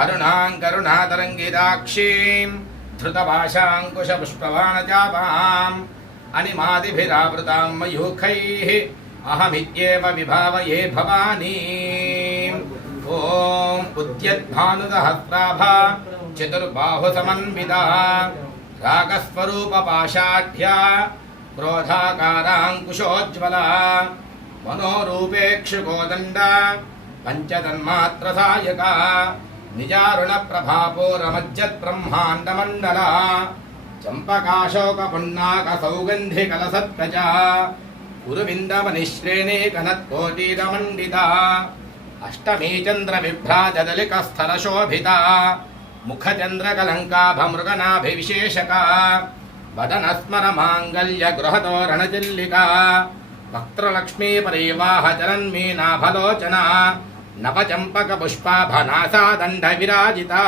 अरुणां करुणातरङ्गिताक्षीं धृतभाषाङ्कुशपुष्पबाणचापाम् अनिमादिभिरावृतां मयूखैः अहमित्येव विभावये भवानीम्। ॐ उद्यद्भानुदहस्राभा चतुर्बाहुसमन्विता रागस्वरूपपाशाढ्या क्रोधाकाराङ्कुशोज्ज्वला मनोरूपेक्षुकोदण्डा पञ्चतन्मात्रसायका निजारुणप्रभापूरमज्जत्ब्रह्माण्डमण्डला चम्पकाशोकपुण्णाकसौगन्धिकलसत्कजा उरुविन्दमनिश्रेणीकनत्कोटीरमण्डिता अष्टमी चन्द्रविभ्राजदलिकस्थलशोभिता मुखचन्द्रकलङ्काभमृगनाभिविशेषका वदनस्मरमाङ्गल्यगृहतोरणचिल्लिका वक्त्रलक्ष्मीपरिवाहचरन्मीनाभलोचना नवचम्पकपुष्पाभनासा दण्डविराजिता।